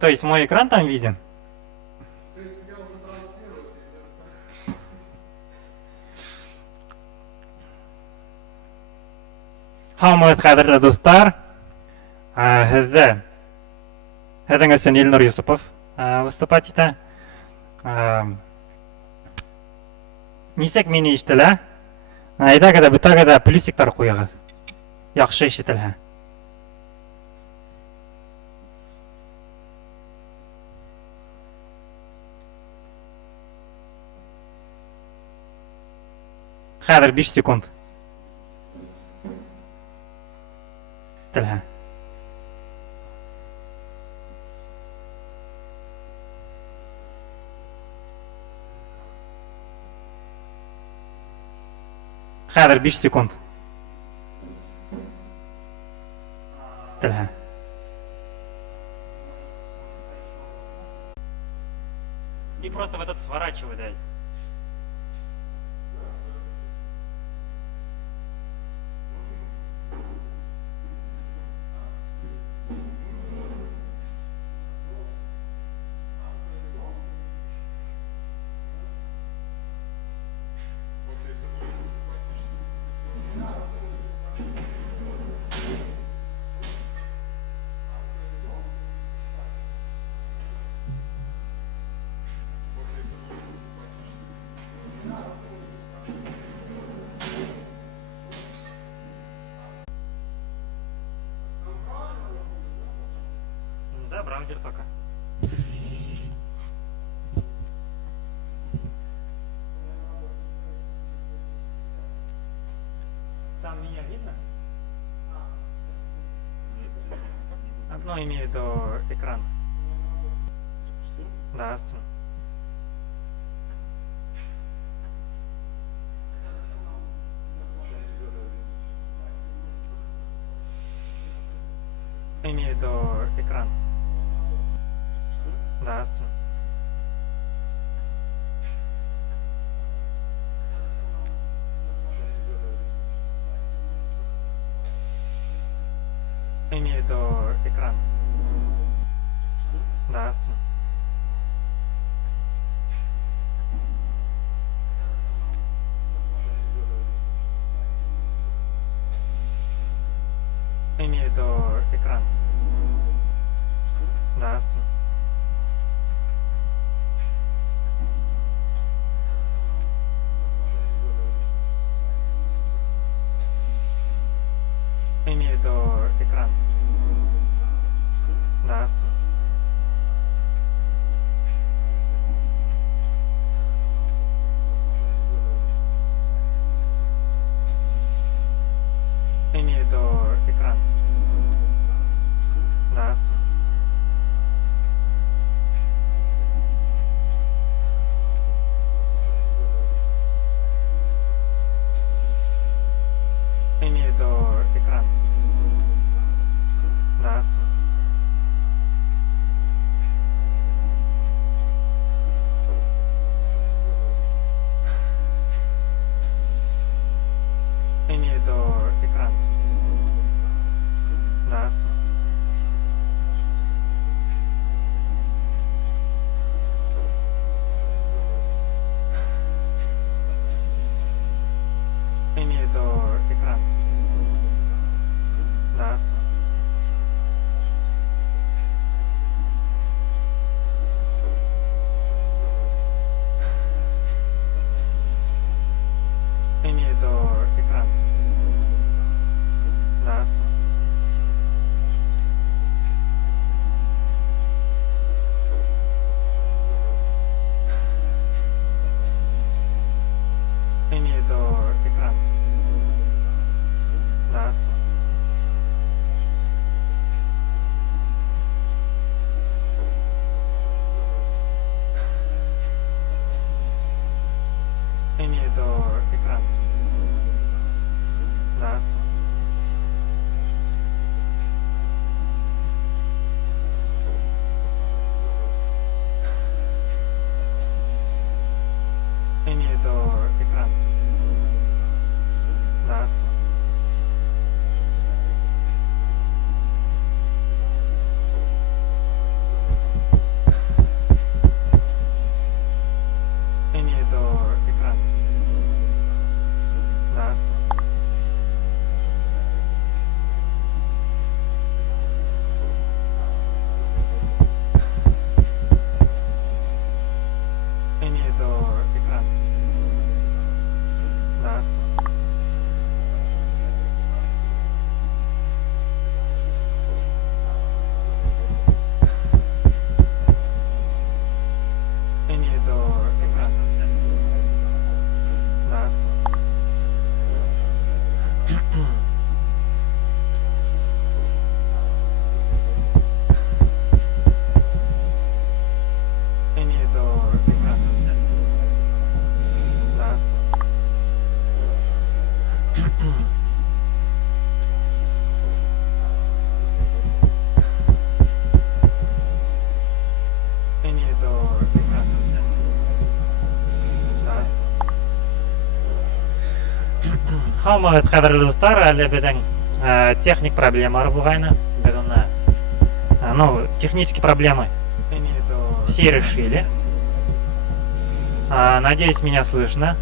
То есть мой экран там виден? Хаммат кадрлы достар. Һеҙҙә һеҙҙең өсөн Илнур Юсупов выступать итә. Нисек мине ишетелә? Әйҙәгеҙ ҙә бөтәгеҙ ҙә плюсиктар ҡуйығыҙ. Яҡшы ишетелһә. Хәҙер 5 секунд. Телһә. Хәҙер 5 секунд. Телһә. И просто в этот сворачивай, дай. Да, браузер только. Там меня видно? Ну, имею в виду экран. Да, Астон. Имею в виду экран. Да, Астон. Имею в виду экран. Да, Астон. Имею в виду экран. Да, Астон. Имею в виду экран. Да, Астон. Имею в виду экран. Да, Астон. Имею в виду экран. Да, Астон. Имею в виду экран. Хаммагыт кадерлүү достар, әле безнең техник проблемалар булгайны. Без аны, ну, технические проблемы все решили. Надеюсь, меня слышно.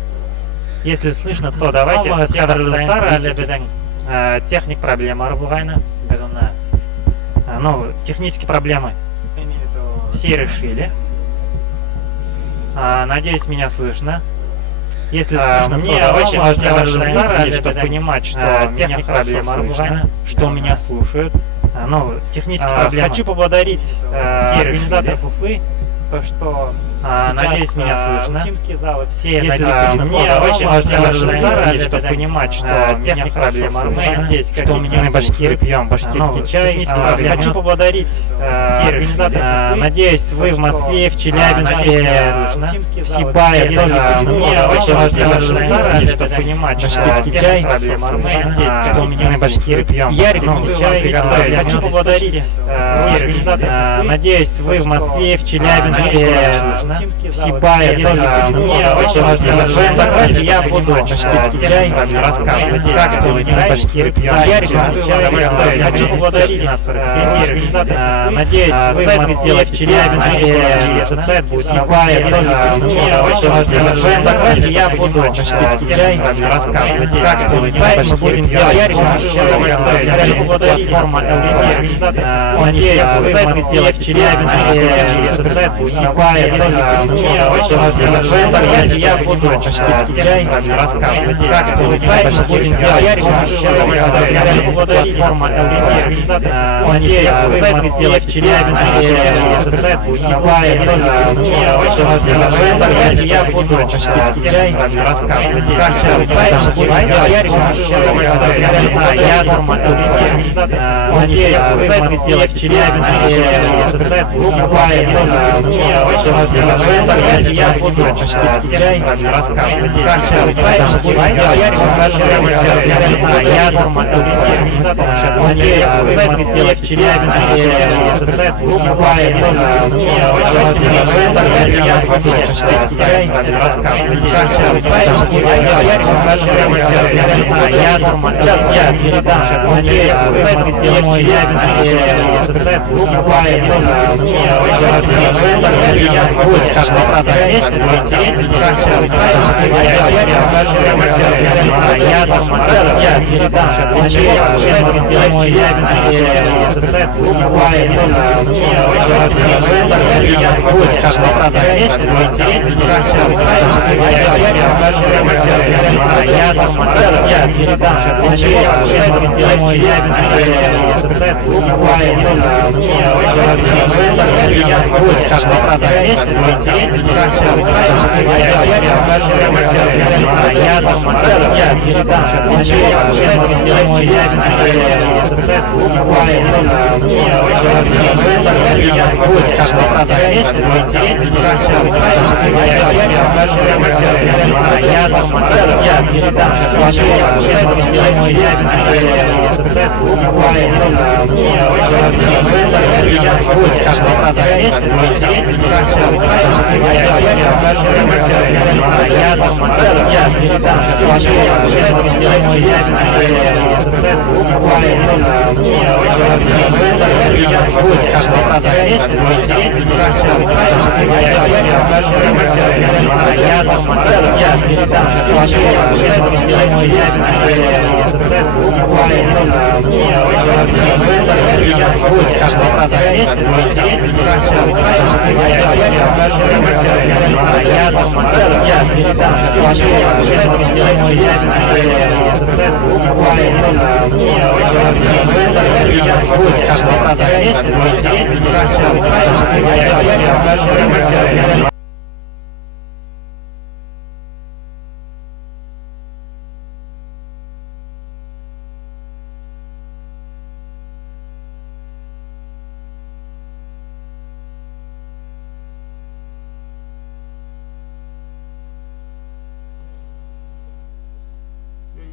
Если слышно, то давайте все достар, техник проблемалар булгайны. Без аны, ну, технические проблемы все решили. Надеюсь, меня слышно. Если слышно, мне очень важно, чтобы понимать, что техник проблемалар булгайны, что меня слушают. Ну, технические проблемы. Хочу поблагодарить всех организаторов Уфы, то, что надеюсь, меня слышно. Уфимские залы, все, надеюсь, мне очень важно, чтобы понимать, что техник проблемалар булгайны, что мы башкиры пьем башкирский чай. Хочу поблагодарить всех организаторов Уфы. Надеюсь, вы в Москве, в Челябинске, в Сибае тоже. Мне очень важно, чтобы понимать, что техник проблемалар булгайны, что мы башкиры пьем башкирский чай. Хочу поблагодарить всех организаторов Уфы. Надеюсь, вы в Москве, в Челябинске, в Сибае тоже. Мне очень важно. В своем докладе я буду башкирский чай рассказывать, как это башкиры пьем башкирский чай. Хочу поблагодарить всех организаторов. Надеюсь, вы в Москве, в Челябинске, в Сибае тоже. Мне очень важно. В своем докладе я буду башкирский чай рассказывать, как это мы будем делать. Хочу поблагодарить организаторов. Надеюсь, вы в Москве, в Челябинске, в Сибае тоже. Мне очень важно. В своем докладе я буду башкирский чай рассказывать, как это мы будем делать. Хочу поблагодарить организаторов. Надеюсь, вы в Москве, в Челябинске, в Сибае тоже. Мне очень важно. В своем докладе я буду башкирский чай рассказывать, как это мы будем делать. Надеюсь, вы в Москве, в Челябинске, в Сибае тоже. Мне очень важно. В своем докладе я буду башкирский чай рассказывать, как это мы будем делать. Надеюсь, вы в Москве, в Челябинске, в Сибае тоже. Мне очень важно. В своем докладе я буду башкирский чай рассказывать, как это мы будем делать. Сейчас я передам. Надеюсь, вы в Москве, в Челябинске, в Сибае тоже. Мне очень важно. В своем докладе я буду как вопрос ответственный, я передам. Надеюсь, вы в Москве, в Челябинске, в Сибае тоже. Мне очень важно. В своем докладе я буду как вопрос ответственный, я передам. Надеюсь, вы в Москве, в Челябинске, в Сибае тоже. Мне очень важно. В своем докладе я буду как вопрос ответственный, я передам. Надеюсь, вы в Москве, в Челябинске, в Сибае тоже. Мне очень важно. В своем докладе я буду как вопрос ответственный, я передам. Надеюсь, вы в Москве, в Челябинске, в Сибае тоже. Мне очень важно. В своем докладе я буду как вопрос ответственный, я передам. Надеюсь, вы в Москве, в Челябинске, в Сибае тоже. Мне очень важно. В своем докладе я буду как вопрос ответственный, я передам. Надеюсь, вы в Москве, в Челябинске, в Сибае тоже. Мне очень важно. В своем докладе я буду как вопрос ответственный, я передам. Надеюсь, вы в Москве, в Челябинске, в Сибае тоже. Мне очень важно. В своем докладе я буду как вопрос ответственный,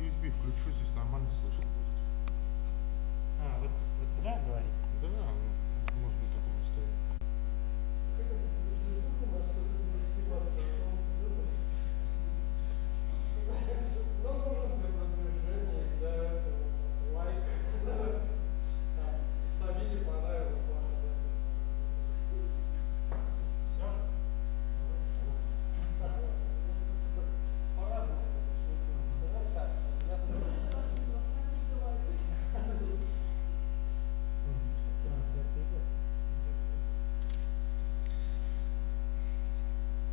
USB включу, здесь нормально слышно будет. Вот сюда говорить? Да, можно на таком расстоянии.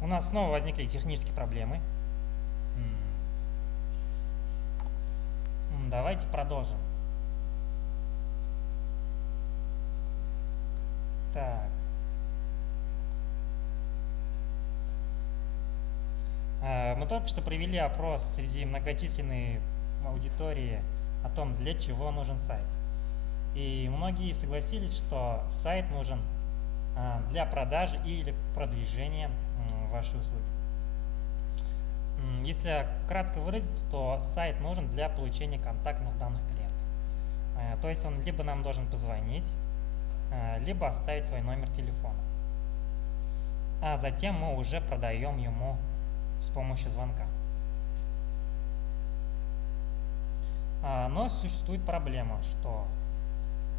У нас снова возникли технические проблемы. Давайте продолжим. Так. Мы только что провели опрос среди многочисленной аудитории о том, для чего нужен сайт. И многие согласились, что сайт нужен для продажи или продвижения вашей услуги. Если кратко выразить, то сайт нужен для получения контактных данных клиента. То есть он либо нам должен позвонить, либо оставить свой номер телефона. А затем мы уже продаем ему с помощью звонка. Но существует проблема, что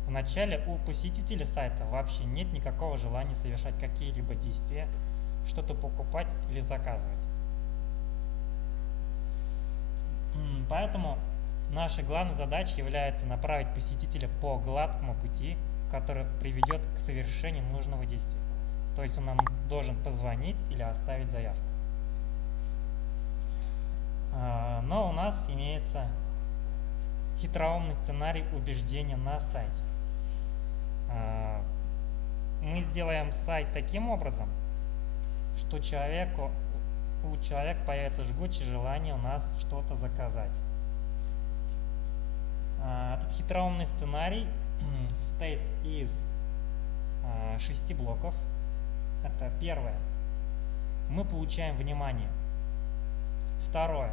вначале у посетителя сайта вообще нет никакого желания совершать какие-либо действия, что-то покупать или заказывать. Поэтому наша главная задача является направить посетителя по гладкому пути, который приведет к совершению нужного действия. То есть он нам должен позвонить или оставить заявку. Но у нас имеется хитроумный сценарий убеждения на сайте. Мы сделаем сайт таким образом, что у человека появится жгучее желание у нас что-то заказать. Этот хитроумный сценарий состоит из 6 блоков. Это первое. Мы получаем внимание. Второе.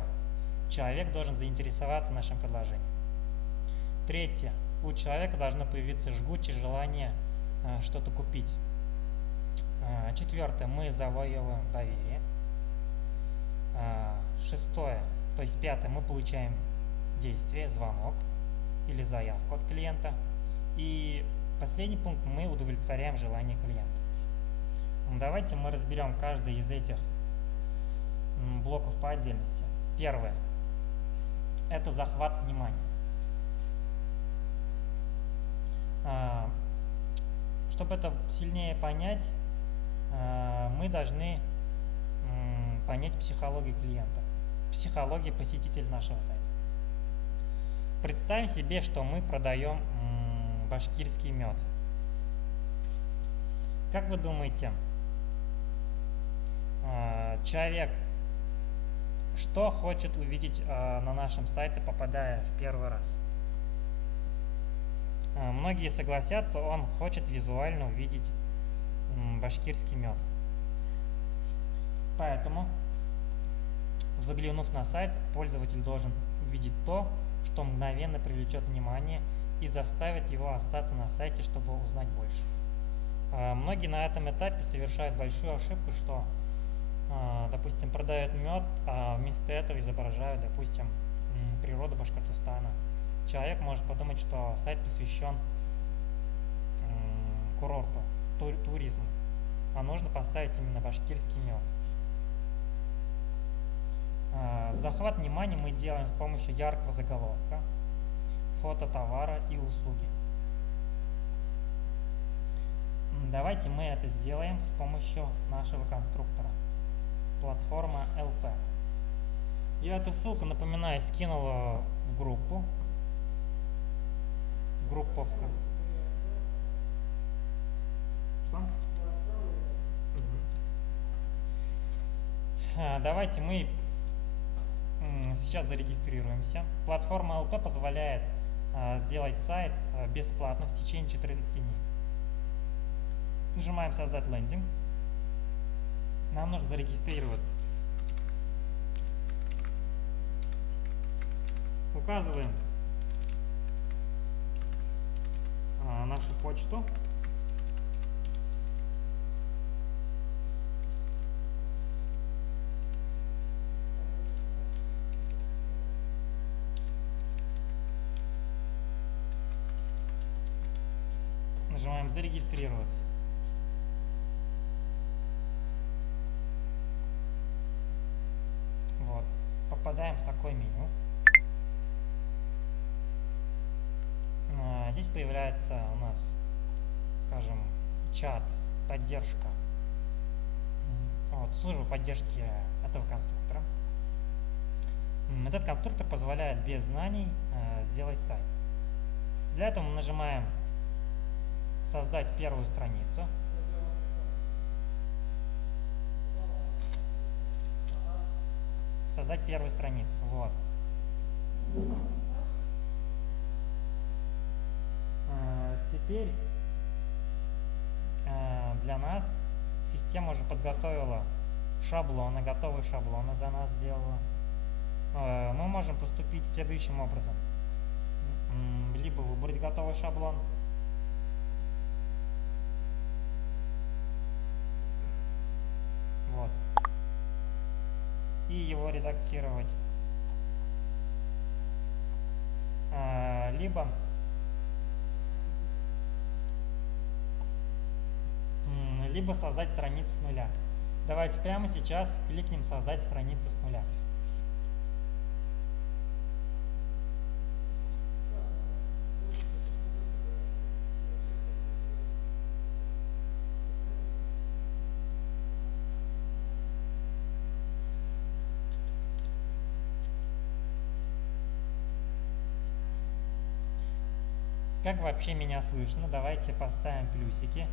Человек должен заинтересоваться нашим предложением. Третье. У человека должно появиться жгучее желание что-то купить. Четвертое. Мы завоевываем доверие. Шестое. То есть пятое. Мы получаем действие, звонок или заявку от клиента. И последний пункт. Мы удовлетворяем желание клиента. Давайте мы разберем каждый из этих блоков по отдельности. Первое. Это захват внимания. Чтобы это сильнее понять, мы должны понять психологию клиента, психологию посетителя нашего сайта. Представим себе, что мы продаем башкирский мед. Как вы думаете, человек что хочет увидеть на нашем сайте, попадая в первый раз? Многие согласятся, он хочет визуально увидеть башкирский мед. Поэтому, заглянув на сайт, пользователь должен увидеть то, что мгновенно привлечет внимание и заставит его остаться на сайте, чтобы узнать больше. Многие на этом этапе совершают большую ошибку, что, допустим, продают мед, а вместо этого изображают, допустим, природу Башкортостана. Человек может подумать, что сайт посвящен курорту, туризму, а нужно поставить именно башкирский мед. Захват внимания мы делаем с помощью яркого заголовка, фото товара и услуги. Давайте мы это сделаем с помощью нашего конструктора, платформа LP. Я эту ссылку, напоминаю, скинул в группу. Групповка. Что? Давайте мы сейчас зарегистрируемся. Платформа LP позволяет сделать сайт бесплатно в течение 14 дней. Нажимаем «Создать лендинг». Нам нужно зарегистрироваться. Указываем нашу почту. Нажимаем «Зарегистрироваться». Вот. Попадаем в такое меню. Здесь появляется у нас, скажем, чат, поддержка, Вот, службу поддержки этого конструктора. Этот конструктор позволяет без знаний сделать сайт. Для этого мы нажимаем «Создать первую страницу». Создать первую страницу. Вот. Теперь для нас система уже подготовила шаблоны, готовые шаблоны за нас сделала. Мы можем поступить следующим образом. Либо выбрать готовый шаблон, вот, и его редактировать, либо создать страницу с нуля. Давайте прямо сейчас кликнем «Создать страницу с нуля». Как вообще меня слышно? Давайте поставим плюсики.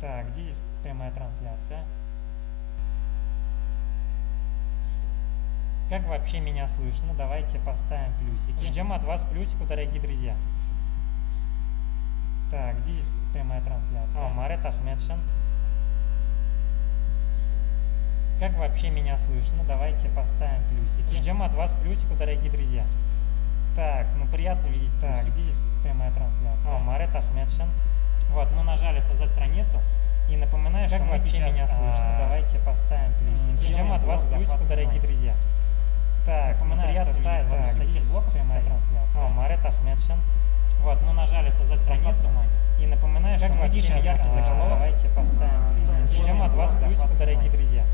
Так, где здесь прямая трансляция? Как вообще меня слышно? Давайте поставим плюсики. Ждем от вас плюсиков, дорогие друзья. Так, где здесь прямая трансляция? Марет Ахмедшин. Как вообще меня слышно? Давайте поставим плюсики. Ждем от вас плюсиков, дорогие друзья. Так, ну приятно видеть. Так, где здесь прямая трансляция? Марет Ахмедшин. Вот, мы нажали «Создать страницу». И напоминаю, что мы сейчас меня слышно. Давайте поставим плюсики. Ждем от вас плюсиков, дорогие друзья. Так, напоминаю, что сайт таких блоков прямая трансляция. Марет Ахмедшин. Вот, мы нажали «Создать страницу». И напоминаю, что мы сейчас яркий заголовок. Давайте поставим плюсики. Ждем от вас плюсиков, дорогие друзья.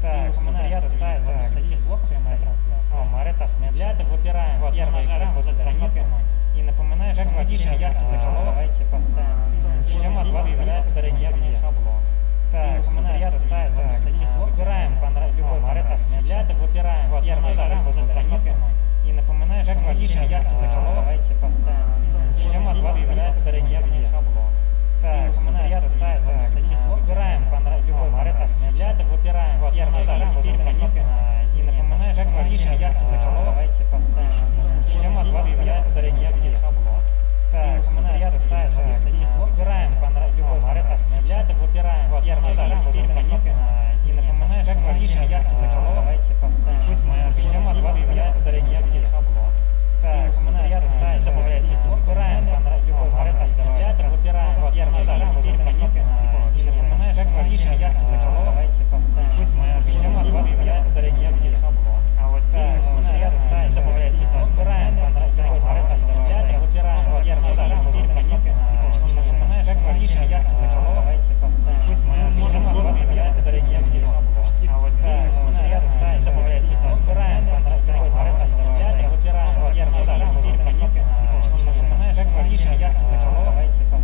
Так, напоминаю, что сайт таких блоков прямая трансляция. Марет Ахмедшин. Для этого выбираем первый экран, «Создать страницу». И напоминаю, что мы сейчас яркий заголовок. Давайте поставим плюсики. Ждем от вас плюсиков, дорогие друзья. Так, напоминаю, что сайт таких блоков. Выбираем любой Марет Ахмедшин. Для этого выбираем первый экран, «Создать страницу». И напоминаю, что мы сейчас яркий заголовок. Давайте поставим плюсики. Ждем от вас плюсиков, дорогие друзья. Так, напоминаю, что сайт таких блоков. Выбираем любой Марет Ахмедшин. Для этого выбираем первый экран, «Создать страницу». И напоминаю, что мы сейчас яркий заголовок. Давайте поставим плюсики. Ждем от вас плюсиков, дорогие друзья. Так, напоминаю, что сайт таких блоков. Выбираем любой Марет Ахмедшин. Для этого выбираем первый экран, «Создать страницу». И напоминаю, что мы сейчас яркий заголовок. Давайте поставим плюсики. Ждем от вас плюсиков, дорогие друзья. Так, напоминаю, что сайт добавляет блок. Выбираем любой Марет Ахмедшин. Для этого выбираем первый экран, «Создать страницу». И напоминаю, что мы сейчас яркий заголовок. Давайте поставим плюсики. Ждем от вас плюсиков, дорогие друзья. А вот здесь напоминаю, что сайт добавляет блок. Выбираем любой Марет Ахмедшин. Для этого выбираем первый экран, «Создать страницу». И напоминаю, что мы сейчас яркий заголовок. Давайте поставим плюсики. Ждем от вас плюсиков, дорогие друзья. А вот здесь напоминаю, что сайт добавляет блок. Выбираем любой Марет Ахмедшин. Для этого выбираем первый экран, «Создать страницу». И напоминаю, что мы сейчас яркий заголовок. Давайте поставим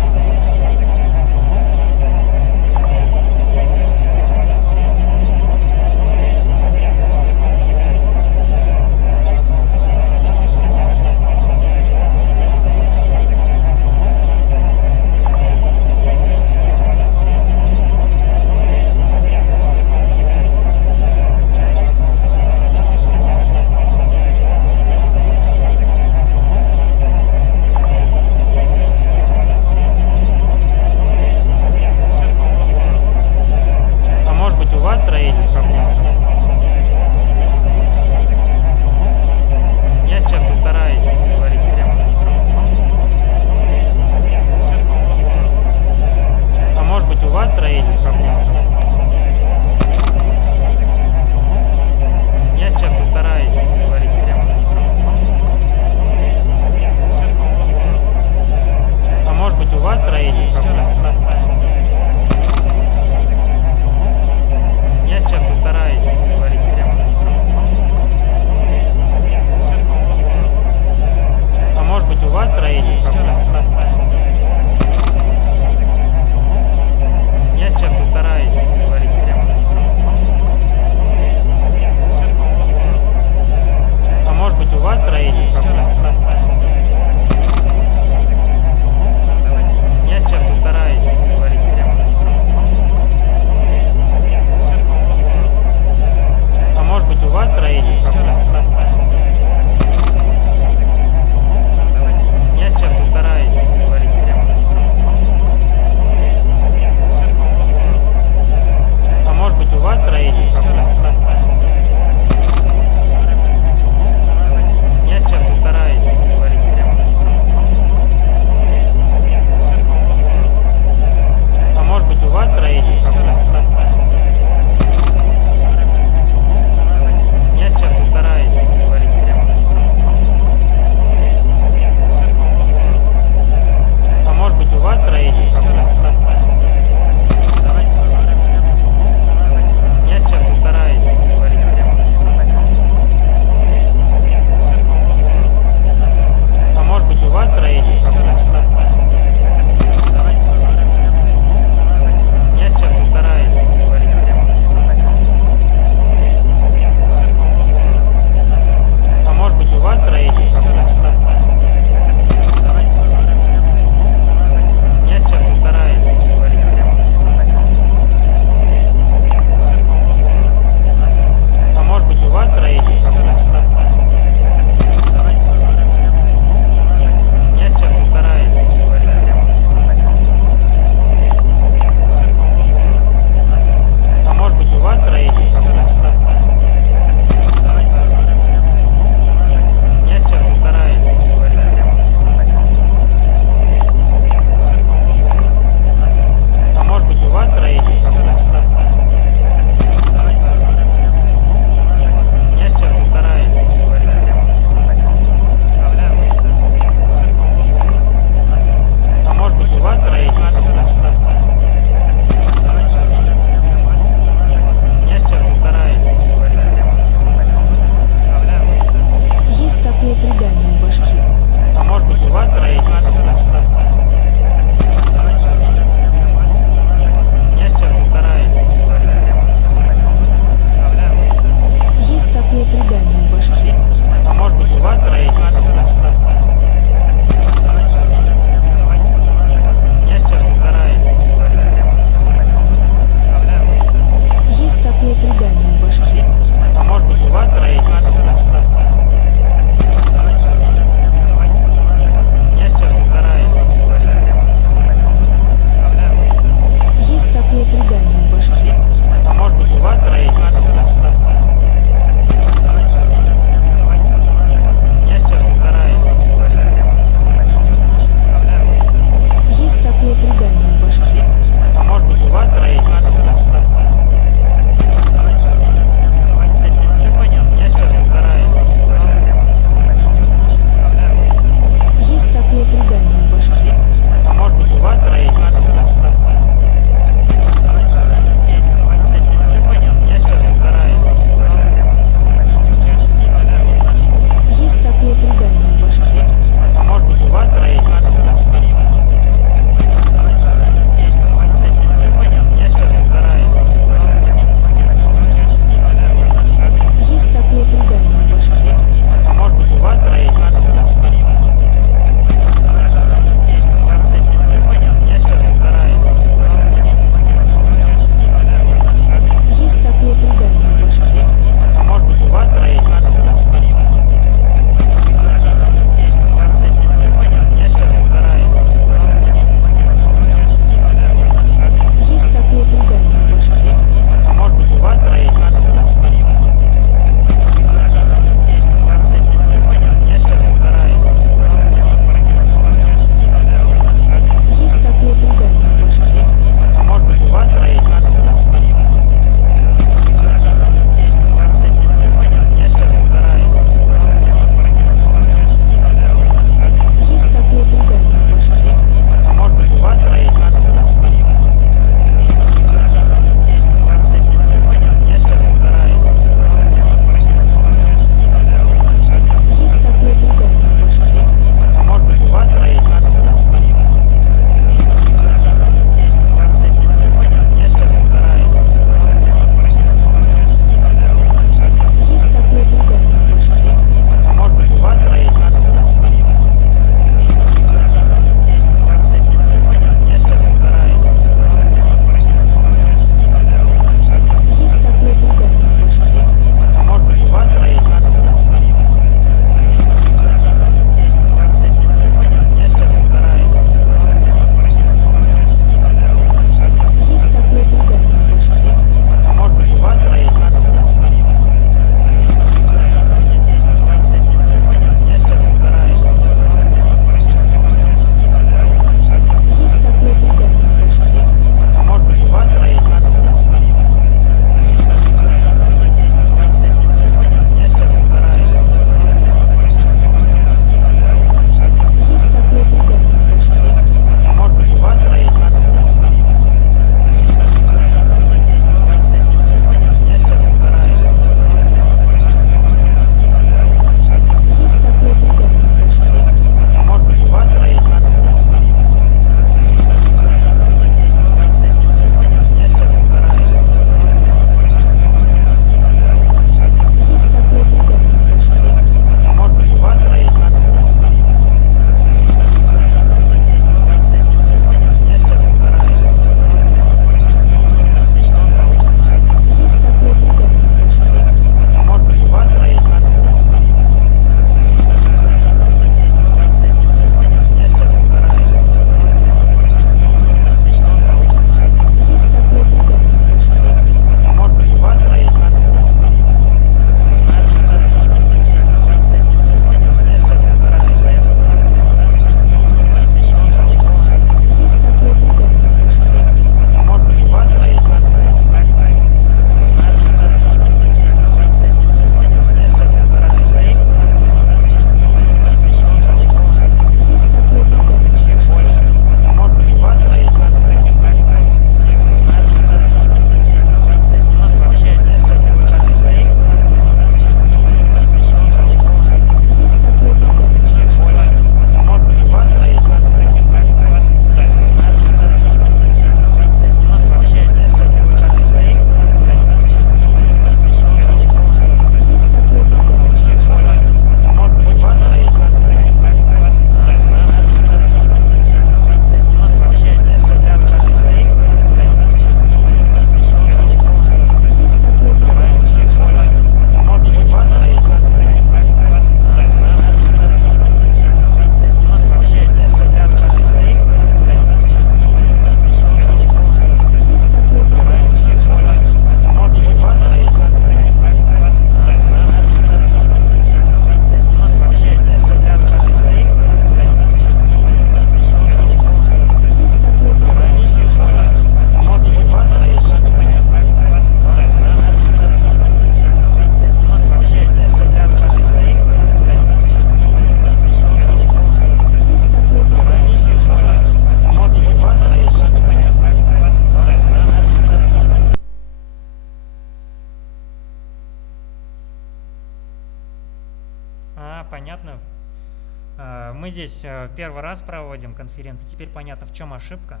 Мы здесь первый раз проводим конференцию. Теперь понятно, в чем ошибка.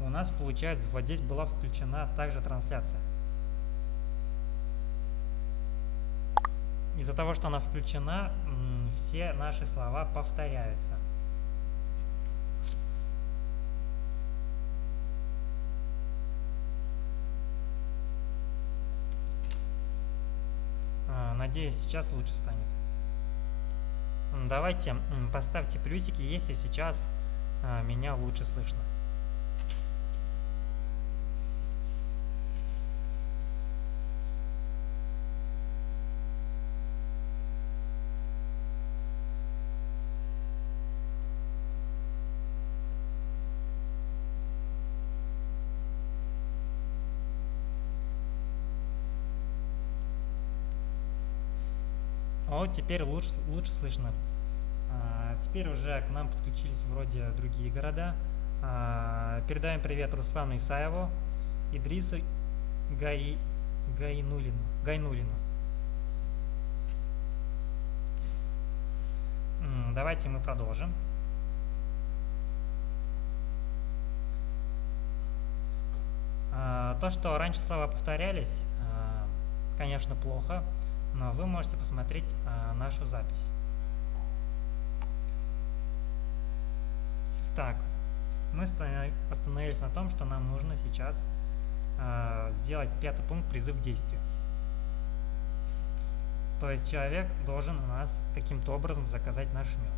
У нас, получается, вот здесь была включена также трансляция. Из-за того, что она включена, все наши слова повторяются. Надеюсь, сейчас лучше станет. Давайте поставьте плюсики, если сейчас меня лучше слышно. Вот теперь лучше слышно. Теперь уже к нам подключились вроде другие города. Передаем привет Руслану Исаеву, Идрису Гайнулину. Давайте мы продолжим. То, что раньше слова повторялись, конечно, плохо. Но вы можете посмотреть нашу запись. Так, мы остановились на том, что нам нужно сейчас сделать 5-й пункт — призыв к действию. То есть человек должен у нас каким-то образом заказать наш мед.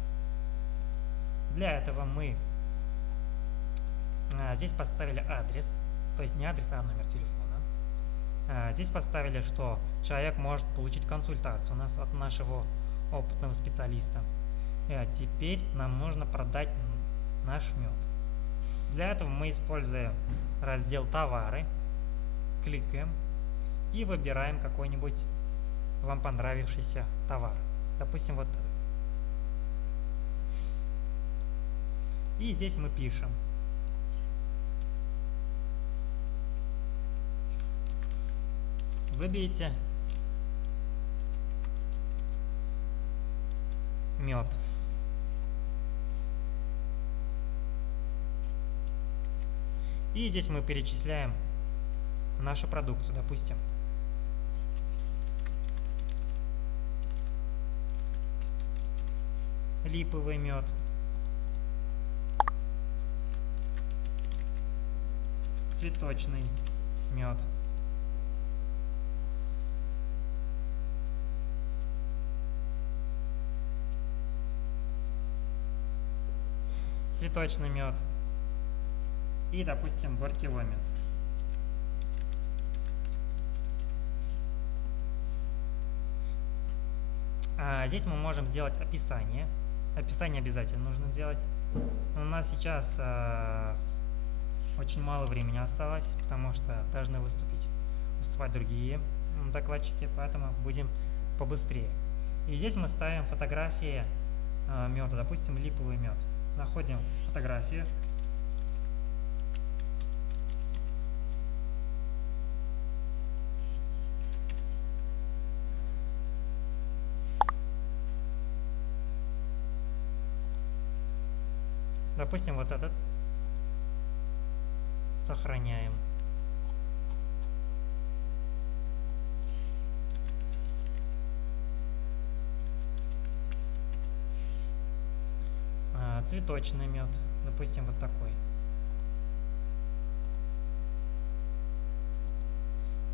Для этого мы здесь поставили адрес, то есть не адрес, а номер телефона. Здесь поставили, что человек может получить консультацию у нас от нашего опытного специалиста. И теперь нам нужно продать наш мед. Для этого мы используем раздел «Товары», кликаем и выбираем какой-нибудь вам понравившийся товар. Допустим, вот этот. И здесь мы пишем. Выберите мед. И здесь мы перечисляем нашу продукцию, допустим. Липовый мед. Цветочный мед. Цветочный мед и, допустим, бортевой мед. Здесь мы можем сделать описание. Описание обязательно нужно сделать. У нас сейчас очень мало времени осталось, потому что должны выступать другие докладчики, поэтому будем побыстрее. И здесь мы ставим фотографии меда, допустим, липовый мед. Находим фотографию. Допустим, вот этот. Сохраняем. Цветочный мед, допустим, вот такой.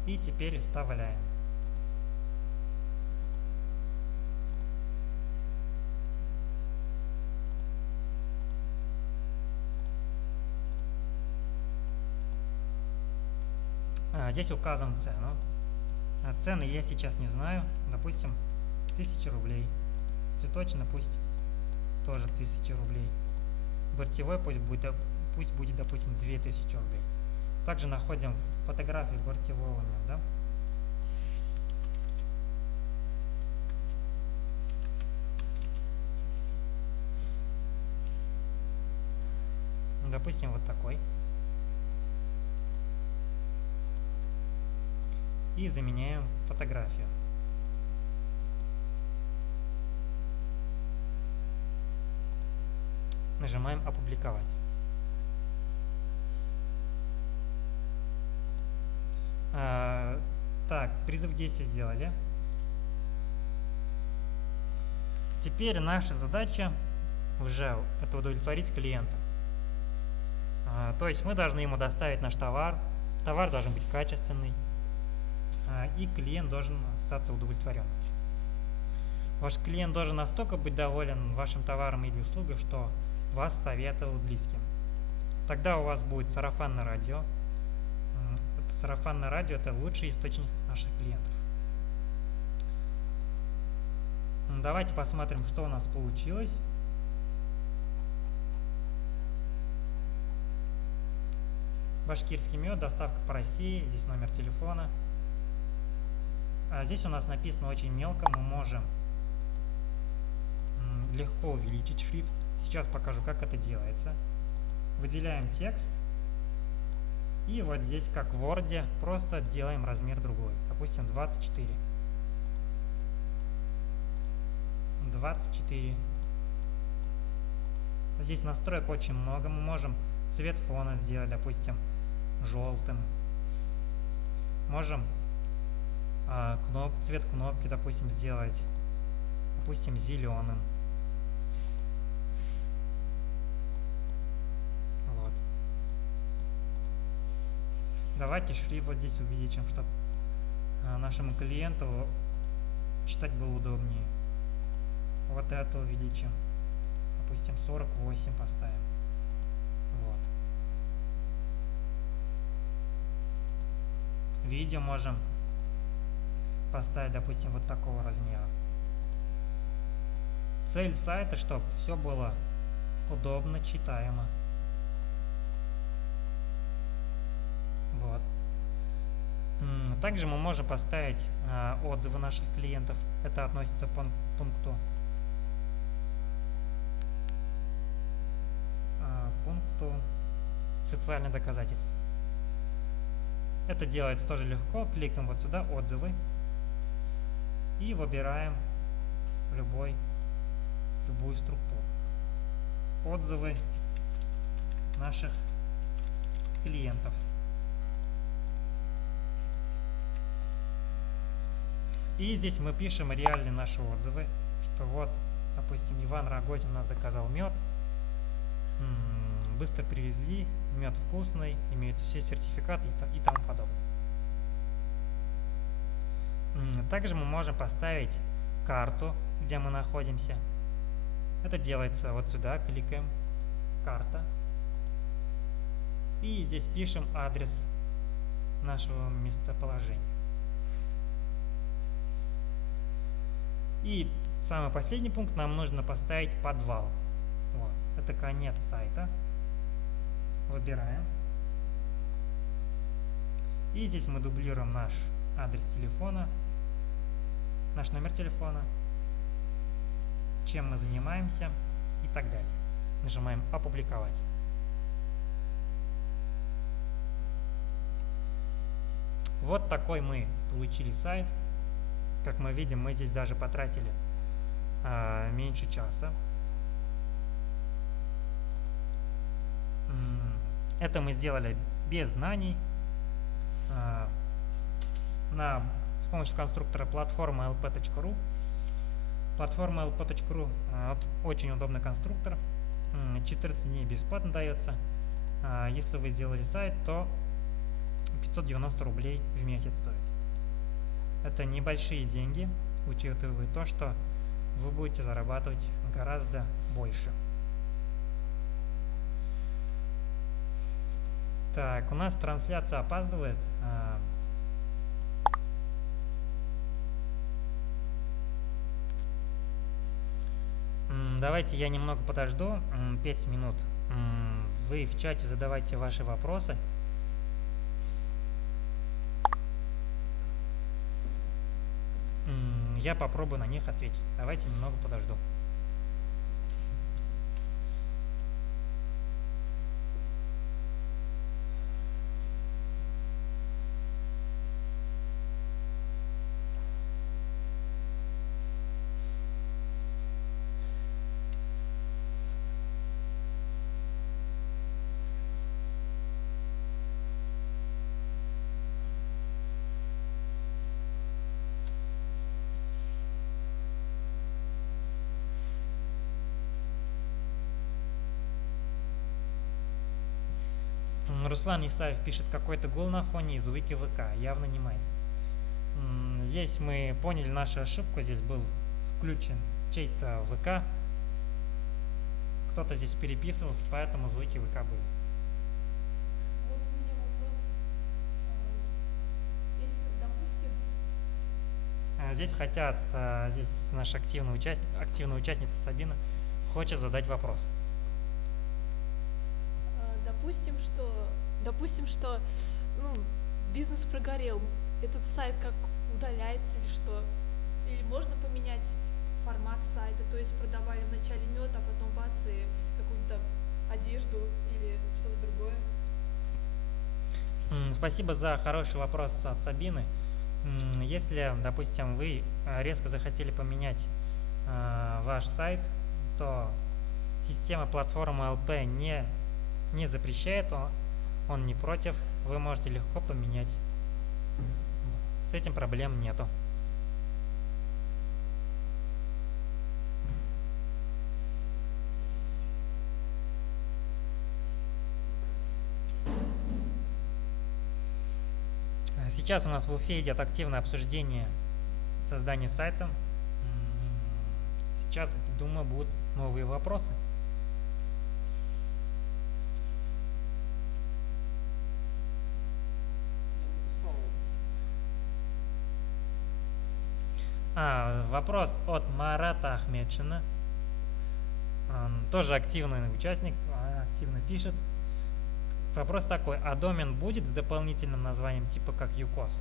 И теперь вставляем. Здесь указан цену. Цены я сейчас не знаю. Допустим, 1000 рублей. Цветочный пусть тоже 1000 рублей. Бортевой пусть будет, допустим, 2000 рублей. Также находим фотографии бортевого меда. Допустим, вот такой. И заменяем фотографию. Нажимаем «Опубликовать». Так, призыв действия сделали. Теперь наша задача уже это удовлетворить клиента. То есть мы должны ему доставить наш товар. Товар должен быть качественный. И клиент должен остаться удовлетворен. Ваш клиент должен настолько быть доволен вашим товаром или услугой, что вас советовал близким. Тогда у вас будет сарафанное радио. Это сарафанное радио – это лучший источник наших клиентов. Давайте посмотрим, что у нас получилось. Башкирский мед, доставка по России, здесь номер телефона. Здесь у нас написано очень мелко, мы можем легко увеличить шрифт. Сейчас покажу, как это делается. Выделяем текст. И вот здесь, как в Word, просто делаем размер другой. Допустим, 24. 24. Здесь настроек очень много. Мы можем цвет фона сделать, допустим, желтым. Можем цвет кнопки, допустим, сделать, допустим, зеленым. Вот. Давайте шрифт вот здесь увеличим, чтобы нашему клиенту читать было удобнее. Вот это увеличим. Допустим, 48 поставим. Вот. Видео можем поставить, допустим, вот такого размера. Цель сайта, чтобы все было удобно, читаемо. Вот. Также мы можем поставить отзывы наших клиентов. Это относится к пункту социальные доказательства. Это делается тоже легко. Кликаем вот сюда, отзывы. И выбираем любую структуру. Отзывы наших клиентов. И здесь мы пишем реальные наши отзывы, что вот, допустим, Иван Рогозин нас заказал мед, быстро привезли, мед вкусный, имеются все сертификаты и тому подобное. Также мы можем поставить карту, где мы находимся. Это делается вот сюда, кликаем, карта. И здесь пишем адрес нашего местоположения. И самый последний пункт, нам нужно поставить подвал. Вот. Это конец сайта. Выбираем. И здесь мы дублируем наш адрес телефона, наш номер телефона, чем мы занимаемся и так далее. Нажимаем «Опубликовать». Вот такой мы получили сайт. Как мы видим, мы здесь даже потратили меньше часа. Это мы сделали без знаний. С помощью конструктора платформы lp.ru. Платформа lp.ru очень удобный конструктор. 14 дней бесплатно дается. Если вы сделали сайт, то 590 рублей в месяц стоит. Это небольшие деньги, учитывая то, что вы будете зарабатывать гораздо больше. Так, у нас трансляция опаздывает. Давайте я немного подожду, 5 минут. Вы в чате задавайте ваши вопросы. Я попробую на них ответить. Давайте немного подожду. Руслан Исаев пишет, какой-то гул на фоне из Wiki ВК, явно не мой. Здесь мы поняли нашу ошибку, здесь был включен чей-то ВК. Кто-то здесь переписывался, поэтому звуки ВК были. Вот у меня вопрос. Если, допустим, Здесь хотят, здесь наша активная участница Сабина хочет задать вопрос. допустим, что бизнес прогорел, этот сайт как удаляется или что? Или можно поменять формат сайта, то есть продавали вначале мед, а потом бац, и какую-то одежду или что-то другое? Спасибо за хороший вопрос от Сабины. Если, допустим, вы резко захотели поменять ваш сайт, то система платформы LP не запрещает, он не против, вы можете легко поменять. С этим проблем нету. Сейчас у нас в Уфе идет активное обсуждение создания сайта. Сейчас, думаю, будут новые вопросы. Вопрос от Марата Ахмедшина. Он тоже активный участник, активно пишет. Вопрос такой, а домен будет с дополнительным названием типа как UCOS?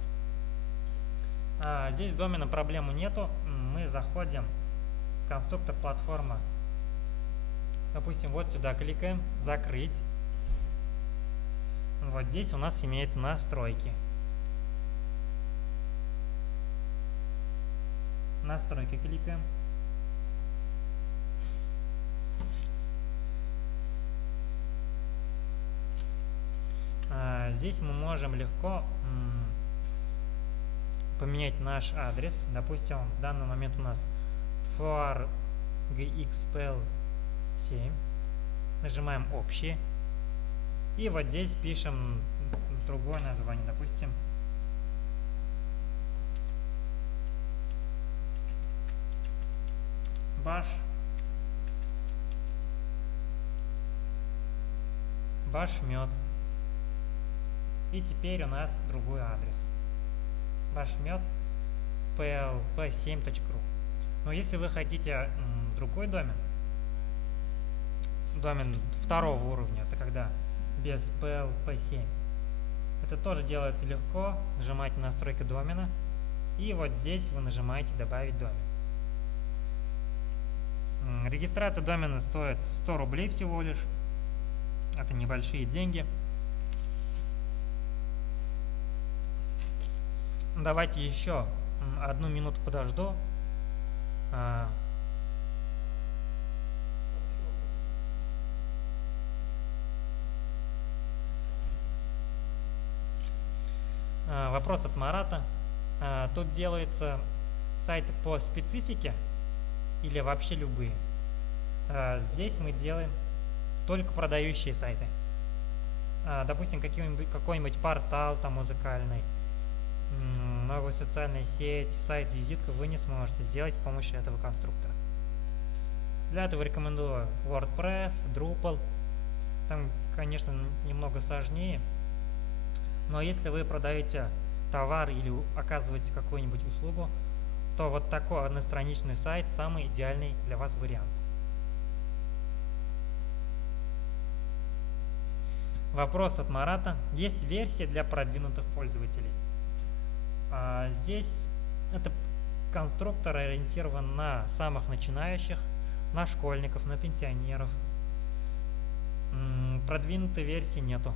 Здесь с доменом проблемы нету. Мы заходим в конструктор платформа. Допустим, вот сюда кликаем, закрыть. Вот здесь у нас имеются настройки. Настройки кликаем. Здесь мы можем легко поменять наш адрес. Допустим, в данный момент у нас FORGXPL 7. Нажимаем общий. И вот здесь пишем другое название. Допустим, Башмет. И теперь у нас другой адрес. Башмет plp7.ru. Но если вы хотите другой домен второго уровня, это когда без plp7, это тоже делается легко. Нажимаете настройки домена. И вот здесь вы нажимаете добавить домен. Регистрация домена стоит 100 рублей всего лишь. Это небольшие деньги. Давайте еще 1 минуту подожду. Вопрос от Марата. Тут делаются сайты по специфике или вообще любые? Здесь мы делаем только продающие сайты. Допустим, какой-нибудь портал там музыкальный, новая социальная сеть, сайт-визитку вы не сможете сделать с помощью этого конструктора. Для этого рекомендую WordPress, Drupal. Там, конечно, немного сложнее. Но если вы продаете товар или оказываете какую-нибудь услугу, то вот такой одностраничный сайт самый идеальный для вас вариант. Вопрос от Марата. Есть версия для продвинутых пользователей? Здесь это конструктор ориентирован на самых начинающих, на школьников, на пенсионеров. Продвинутой версии нету.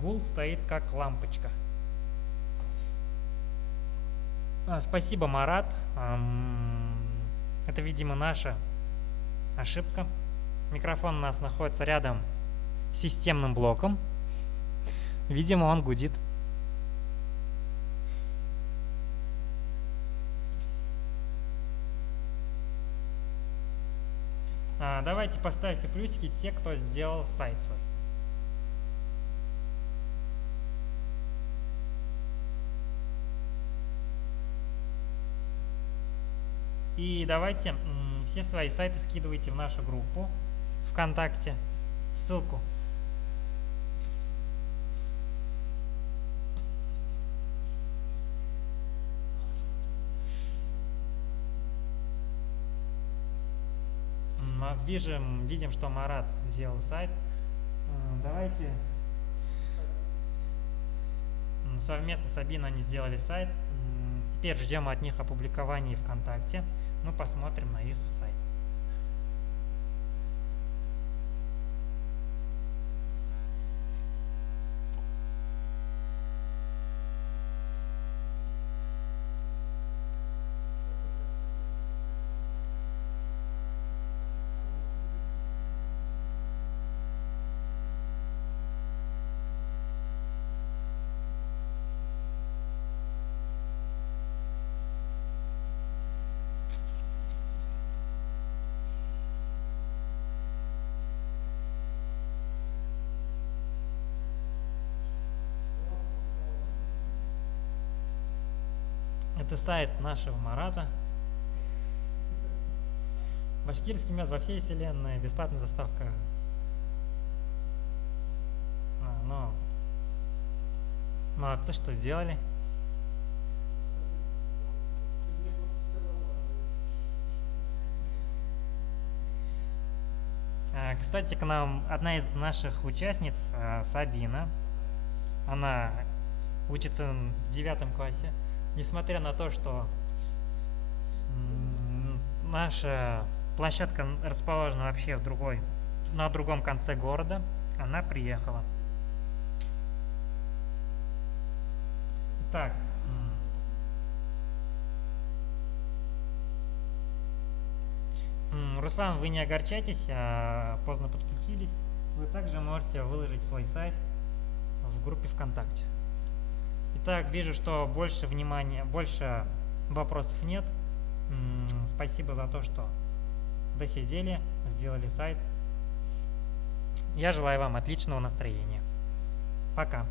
Гул стоит как лампочка. Спасибо, Марат. Это, видимо, наша ошибка. Микрофон у нас находится рядом с системным блоком. Видимо, он гудит. Давайте давайте поставьте плюсики те, кто сделал сайт свой. И давайте все свои сайты скидывайте в нашу группу ВКонтакте. Ссылку. Видим, что Марат сделал сайт. Давайте совместно с Абиной они сделали сайт. Теперь ждем от них опубликования ВКонтакте. Мы посмотрим на их сайт. Это сайт нашего Марата. Башкирский мед во всей вселенной. Бесплатная доставка. Ну, молодцы, что сделали. Кстати, к нам одна из наших участниц, Сабина, она учится в 9 классе. Несмотря на то, что наша площадка расположена вообще на другом конце города, она приехала. Так. Руслан, вы не огорчайтесь, поздно подключились. Вы также можете выложить свой сайт в группе ВКонтакте. Итак, вижу, что больше вопросов нет. Спасибо за то, что досидели, сделали сайт. Я желаю вам отличного настроения. Пока.